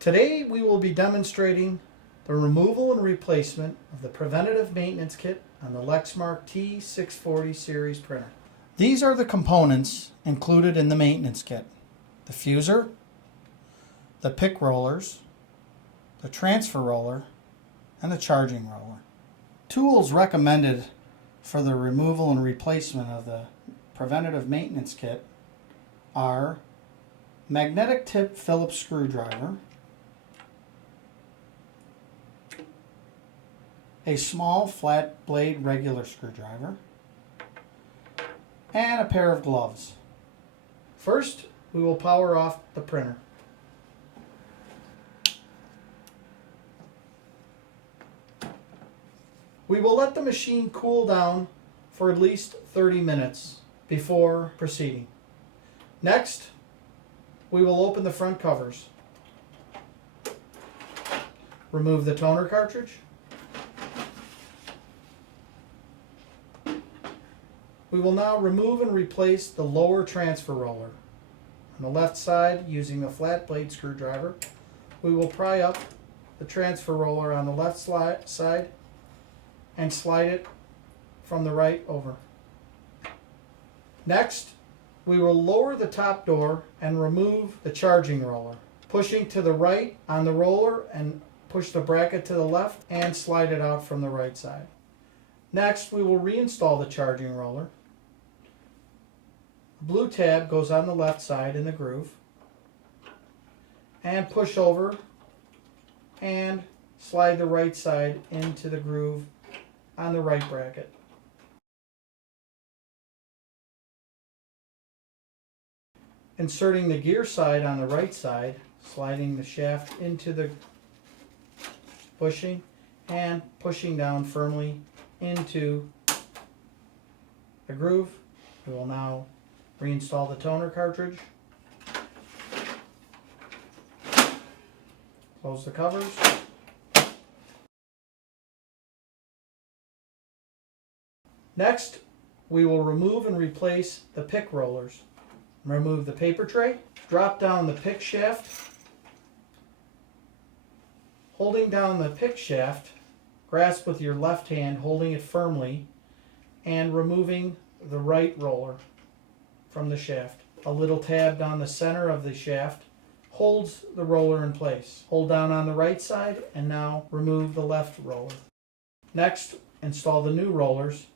Today we will be demonstrating the removal and replacement of the preventative maintenance kit on the Lexmark T640 series printer. These are the components included in the maintenance kit: the fuser, the pick rollers, the transfer roller, and the charging roller. Tools recommended for the removal and replacement of the preventative maintenance kit are magnetic tip Phillips screwdriver, a small flat blade regular screwdriver, and a pair of gloves. First, we will power off the printer. We will let the machine cool down for at least 30 minutes before proceeding. Next, we will open the front covers. Remove the toner cartridge. We will now remove and replace the lower transfer roller. On the left side, using the flat blade screwdriver, we will pry up the transfer roller on the left side and slide it from the right over. Next, we will lower the top door and remove the charging roller, pushing to the right on the roller and push the bracket to the left and slide it out from the right side. Next, we will reinstall the charging roller. The blue tab goes on the left side in the groove, and push over and slide the right side into the groove on the right bracket. Inserting the gear side on the right side, sliding the shaft into the bushing and pushing down firmly into the groove. We will now reinstall the toner cartridge. Close the covers. Next, we will remove and replace the pick rollers. Remove the paper tray. Drop down the pick shaft. Holding down the pick shaft, grasp with your left hand, holding it firmly, and removing the right roller from the shaft. A little tab down the center of the shaft holds the roller in place. Hold down on the right side and now remove the left roller. Next, install the new rollers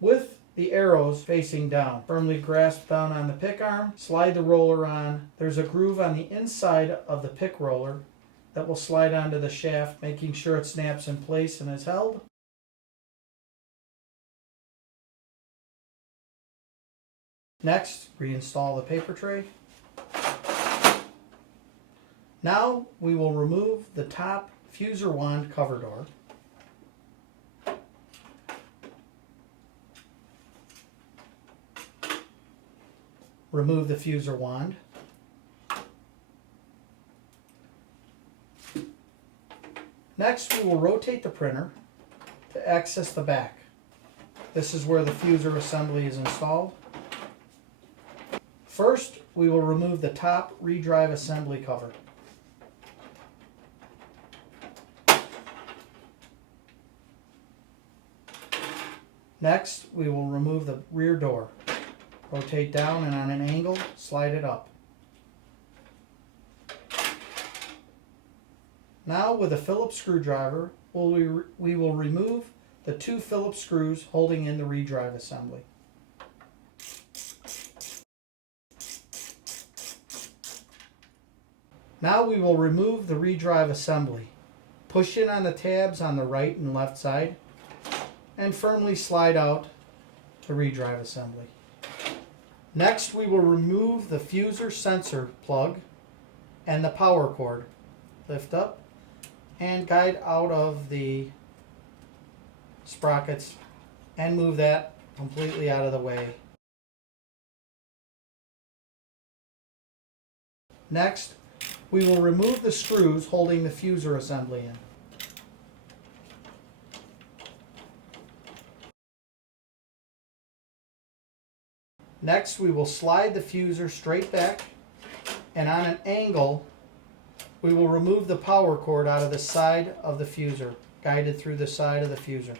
with the arrows facing down. Firmly grasp down on the pick arm, slide the roller on. There's a groove on the inside of the pick roller that will slide onto the shaft, making sure it snaps in place and is held. Next, reinstall the paper tray. Now we will remove the top fuser wand cover door. Remove the fuser wand. Next, we will rotate the printer to access the back. This is where the fuser assembly is installed. First, we will remove the top redrive assembly cover. Next, we will remove the rear door. Rotate down and on an angle, slide it up. Now with a Phillips screwdriver, we will remove the two Phillips screws holding in the redrive assembly. Now we will remove the redrive assembly. Push in on the tabs on the right and left side and firmly slide out the redrive assembly. Next, we will remove the fuser sensor plug and the power cord. Lift up and guide out of the sprockets and move that completely out of the way. Next, we will remove the screws holding the fuser assembly in. Next, we will slide the fuser straight back and on an angle we will remove the power cord out of the side of the fuser, guided through the side of the fuser.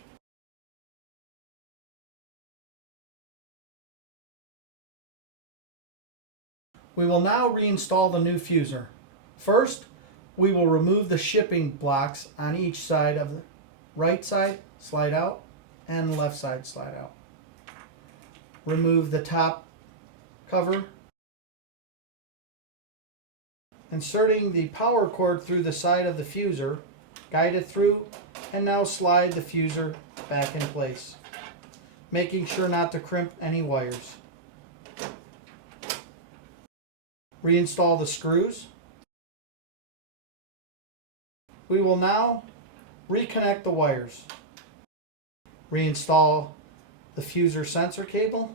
We will now reinstall the new fuser. First, we will remove the shipping blocks on each side of the right side, slide out, and left side, slide out. Remove the top cover, inserting the power cord through the side of the fuser, guide it through, and now slide the fuser back in place, making sure not to crimp any wires. Reinstall the screws. We will now reconnect the wires. Reinstall the fuser sensor cable.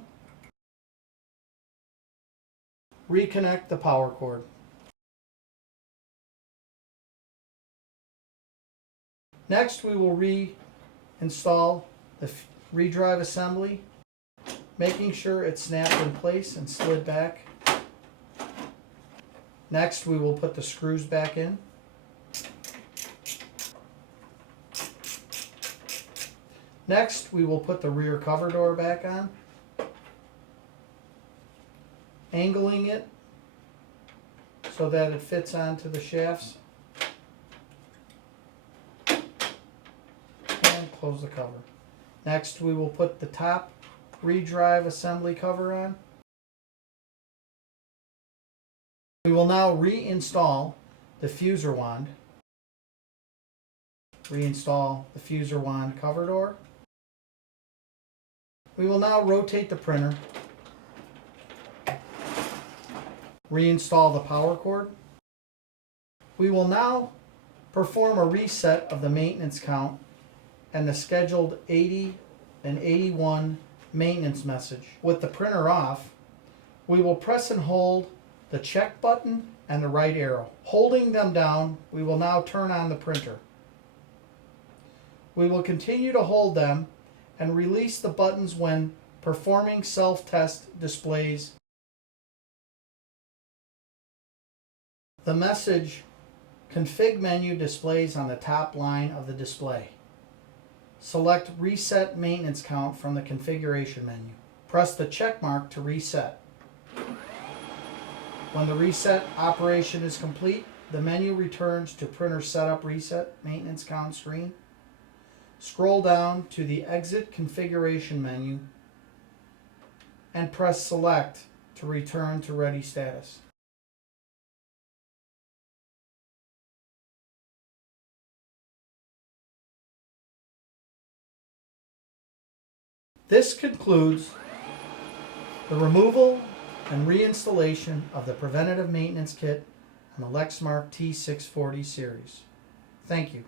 Reconnect the power cord. Next, we will reinstall the redrive assembly, making sure it's snapped in place and slid back. Next, we will put the screws back in. Next, we will put the rear cover door back on, angling it so that it fits onto the shafts, and close the cover. Next, we will put the top redrive assembly cover on. We will now reinstall the fuser wand. Reinstall the fuser wand cover door. We will now rotate the printer. Reinstall the power cord. We will now perform a reset of the maintenance count and the scheduled 80 and 81 maintenance message. With the printer off, we will press and hold the check button and the right arrow. Holding them down, we will now turn on the printer. We will continue to hold them and release the buttons when performing self-test displays. The message config menu displays on the top line of the display. Select Reset Maintenance Count from the configuration menu. Press the check mark to reset. When the reset operation is complete, the menu returns to Printer Setup Reset Maintenance Count screen. Scroll down to the Exit Configuration menu and press Select to return to ready status. This concludes the removal and reinstallation of the preventative maintenance kit on the Lexmark T640 series. Thank you.